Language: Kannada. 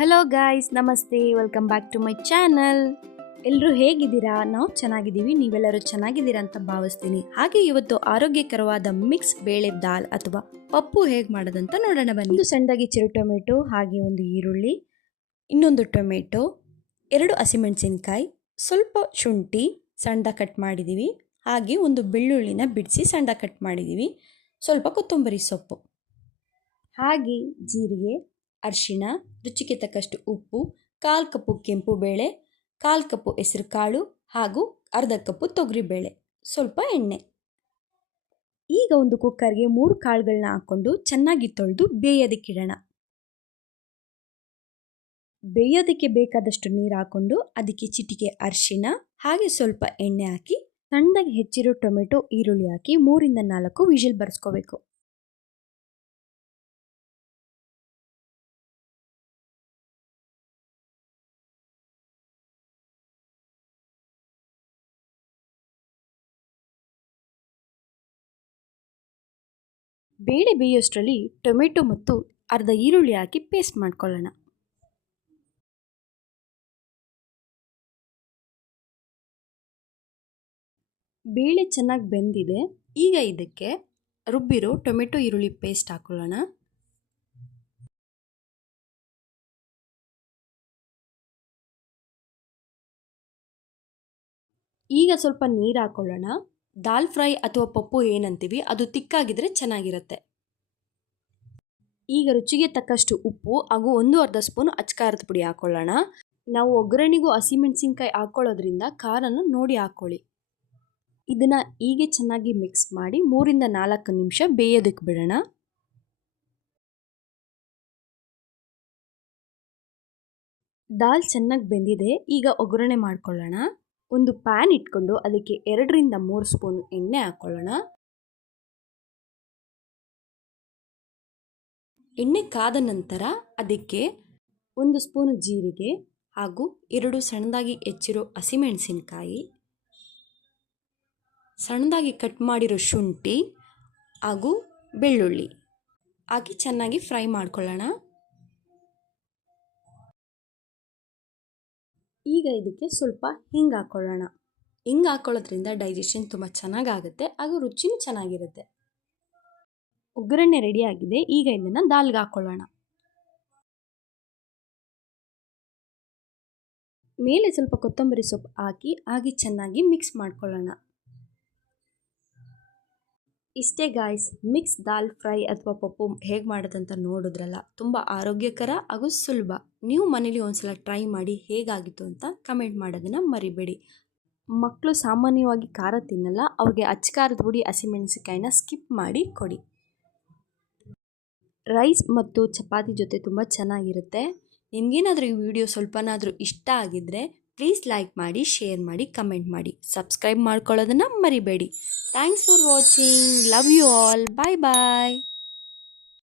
ಹಲೋ ಗಾಯ್ಸ್, ನಮಸ್ತೆ. Welcome back to my channel. ಎಲ್ಲರೂ ಹೇಗಿದ್ದೀರಾ? ನಾವು ಚೆನ್ನಾಗಿದ್ದೀವಿ. ನೀವೆಲ್ಲರೂ ಚೆನ್ನಾಗಿದ್ದೀರಾ ಅಂತ ಭಾವಿಸ್ತೀನಿ. ಹಾಗೆ ಇವತ್ತು ಆರೋಗ್ಯಕರವಾದ ಮಿಕ್ಸ್ ಬೇಳೆ ದಾಲ್ ಅಥವಾ ಪಪ್ಪು ಹೇಗೆ ಮಾಡೋದಂತ ನೋಡೋಣ ಬನ್ನಿ. ಒಂದು ಸಣ್ಣದಾಗಿ ಚಿರು ಟೊಮೆಟೊ, ಹಾಗೆ ಒಂದು ಈರುಳ್ಳಿ, ಇನ್ನೊಂದು ಟೊಮೆಟೊ, 2 ಹಸಿಮೆಣಸಿನಕಾಯಿ, ಸ್ವಲ್ಪ ಶುಂಠಿ ಸಣ್ಣದಾಗಿ ಕಟ್ ಮಾಡಿದ್ದೀವಿ, ಹಾಗೆ ಒಂದು ಬೆಳ್ಳುಳ್ಳಿನ ಬಿಡಿಸಿ ಸಣ್ಣದಾಗಿ ಕಟ್ ಮಾಡಿದ್ದೀವಿ, ಸ್ವಲ್ಪ ಕೊತ್ತಂಬರಿ ಸೊಪ್ಪು, ಹಾಗೆ ಜೀರಿಗೆ, ಅರಿಶಿಣ, ರುಚಿಗೆ ತಕ್ಕಷ್ಟು ಉಪ್ಪು, 1/4 ಕಪ್ಪು ಕೆಂಪು ಬೇಳೆ, 1/4 ಕಪ್ಪು ಹೆಸರು ಕಾಳು, ಹಾಗೂ ಅರ್ಧ ಕಪ್ಪು ತೊಗರಿಬೇಳೆ, ಸ್ವಲ್ಪ ಎಣ್ಣೆ. ಈಗ ಒಂದು ಕುಕ್ಕರ್ಗೆ 3 ಕಾಳುಗಳನ್ನ ಹಾಕ್ಕೊಂಡು ಚೆನ್ನಾಗಿ ತೊಳೆದು ಬೇಯೋದಕ್ಕಿಡೋಣ. ಬೇಯೋದಕ್ಕೆ ಬೇಕಾದಷ್ಟು ನೀರು ಹಾಕ್ಕೊಂಡು ಅದಕ್ಕೆ ಚಿಟಿಕೆ ಅರಿಶಿಣ ಹಾಗೆ ಸ್ವಲ್ಪ ಎಣ್ಣೆ ಹಾಕಿ ಸಣ್ಣದಾಗಿ ಹೆಚ್ಚಿರೋ ಟೊಮೆಟೊ, ಈರುಳ್ಳಿ ಹಾಕಿ 3 ಇಂದ 4 ವಿಜಿಲ್ ಬರ್ಸ್ಕೋಬೇಕು. ಬೇಳೆ ಬೇಯೋಷ್ಟರಲ್ಲಿ ಟೊಮೆಟೊ ಮತ್ತು ಅರ್ಧ ಈರುಳ್ಳಿ ಹಾಕಿ ಪೇಸ್ಟ್ ಮಾಡ್ಕೊಳ್ಳೋಣ. ಬೇಳೆ ಚೆನ್ನಾಗಿ ಬೆಂದಿದೆ. ಈಗ ಇದಕ್ಕೆ ರುಬ್ಬಿರೋ ಟೊಮೆಟೊ ಈರುಳ್ಳಿ ಪೇಸ್ಟ್ ಹಾಕೊಳ್ಳೋಣ. ಈಗ ಸ್ವಲ್ಪ ನೀರು ಹಾಕೊಳ್ಳೋಣ. ದಾಲ್ ಫ್ರೈ ಅಥವಾ ಪಪ್ಪು ಏನಂತೀವಿ ಅದು ತಿಕ್ಕಾಗಿದ್ರೆ ಚೆನ್ನಾಗಿರುತ್ತೆ. ಈಗ ರುಚಿಗೆ ತಕ್ಕಷ್ಟು ಉಪ್ಪು ಹಾಗೂ 1/2 ಸ್ಪೂನ್ ಅಚ್ಕಾರದ ಪುಡಿ ಹಾಕೊಳ್ಳೋಣ. ನಾವು ಒಗ್ಗರಣೆಗೂ ಹಸಿಮೆಣಸಿನ್ಕಾಯಿ ಹಾಕೊಳ್ಳೋದ್ರಿಂದ ಖಾರನ ನೋಡಿ ಹಾಕ್ಕೊಳ್ಳಿ. ಇದನ್ನು ಹೀಗೆ ಚೆನ್ನಾಗಿ ಮಿಕ್ಸ್ ಮಾಡಿ 3 ಇಂದ 4 ನಿಮಿಷ ಬೇಯೋದಕ್ಕೆ ಬಿಡೋಣ. ದಾಲ್ ಚೆನ್ನಾಗಿ ಬೆಂದಿದೆ. ಈಗ ಒಗ್ಗರಣೆ ಮಾಡ್ಕೊಳ್ಳೋಣ. ಒಂದು ಪ್ಯಾನ್ ಇಟ್ಕೊಂಡು ಅದಕ್ಕೆ 2 ರಿಂದ 3 ಸ್ಪೂನ್ ಎಣ್ಣೆ ಹಾಕ್ಕೊಳ್ಳೋಣ. ಎಣ್ಣೆ ಕಾದ ನಂತರ ಅದಕ್ಕೆ 1 ಸ್ಪೂನ್ ಜೀರಿಗೆ ಹಾಗೂ 2 ಸಣ್ಣದಾಗಿ ಹೆಚ್ಚಿರೋ ಹಸಿಮೆಣಸಿನಕಾಯಿ, ಸಣ್ಣದಾಗಿ ಕಟ್ ಮಾಡಿರೋ ಶುಂಠಿ ಹಾಗೂ ಬೆಳ್ಳುಳ್ಳಿ ಹಾಕಿ ಚೆನ್ನಾಗಿ ಫ್ರೈ ಮಾಡ್ಕೊಳ್ಳೋಣ. ಈಗ ಇದಕ್ಕೆ ಸ್ವಲ್ಪ ಹಿಂಗೆ ಹಾಕ್ಕೊಳ್ಳೋಣ. ಹಿಂಗೆ ಹಾಕ್ಕೊಳ್ಳೋದ್ರಿಂದ ಡೈಜೆಷನ್ ತುಂಬ ಚೆನ್ನಾಗಾಗುತ್ತೆ ಹಾಗೂ ರುಚಿನೂ ಚೆನ್ನಾಗಿರುತ್ತೆ. ಒಗ್ಗರಣೆ ರೆಡಿಯಾಗಿದೆ. ಈಗ ಇದನ್ನು ದಾಲ್ಗೆ ಹಾಕ್ಕೊಳ್ಳೋಣ. ಮೇಲೆ ಸ್ವಲ್ಪ ಕೊತ್ತಂಬರಿ ಸೊಪ್ಪು ಹಾಕಿ ಹಾಗೆ ಚೆನ್ನಾಗಿ ಮಿಕ್ಸ್ ಮಾಡ್ಕೊಳ್ಳೋಣ. ಇಷ್ಟೇ ಗಾಯ್ಸ್, ಮಿಕ್ಸ್ ದಾಲ್ ಫ್ರೈ ಅಥವಾ ಪಪ್ಪು ಹೇಗೆ ಮಾಡೋದಂತ ನೋಡಿದ್ರಲ್ಲ. ತುಂಬ ಆರೋಗ್ಯಕರ ಹಾಗೂ ಸುಲಭ. ನೀವು ಮನೇಲಿ ಒಂದ್ಸಲ ಟ್ರೈ ಮಾಡಿ ಹೇಗಾಗಿತ್ತು ಅಂತ ಕಮೆಂಟ್ ಮಾಡೋದನ್ನು ಮರಿಬೇಡಿ. ಮಕ್ಕಳು ಸಾಮಾನ್ಯವಾಗಿ ಖಾರ ತಿನ್ನಲ್ಲ, ಅವ್ರಿಗೆ ಅಚ್ಕಾರದ ಪುಡಿ ಹಸಿಮೆಣಸಿನಕಾಯಿನ ಸ್ಕಿಪ್ ಮಾಡಿ ಕೊಡಿ. ರೈಸ್ ಮತ್ತು ಚಪಾತಿ ಜೊತೆ ತುಂಬ ಚೆನ್ನಾಗಿರುತ್ತೆ. ನಿಮಗೇನಾದರೂ ಈ ವಿಡಿಯೋ ಸ್ವಲ್ಪನಾದರೂ ಇಷ್ಟ ಆಗಿದ್ದರೆ ಪ್ಲೀಸ್ ಲೈಕ್ ಮಾಡಿ, ಶೇರ್ ಮಾಡಿ, ಕಮೆಂಟ್ ಮಾಡಿ, ಸಬ್ಸ್ಕ್ರೈಬ್ ಮಾಡ್ಕೊಳ್ಳೋದನ್ನು ಮರಿಬೇಡಿ. Thanks for watching. Love you all. Bye bye.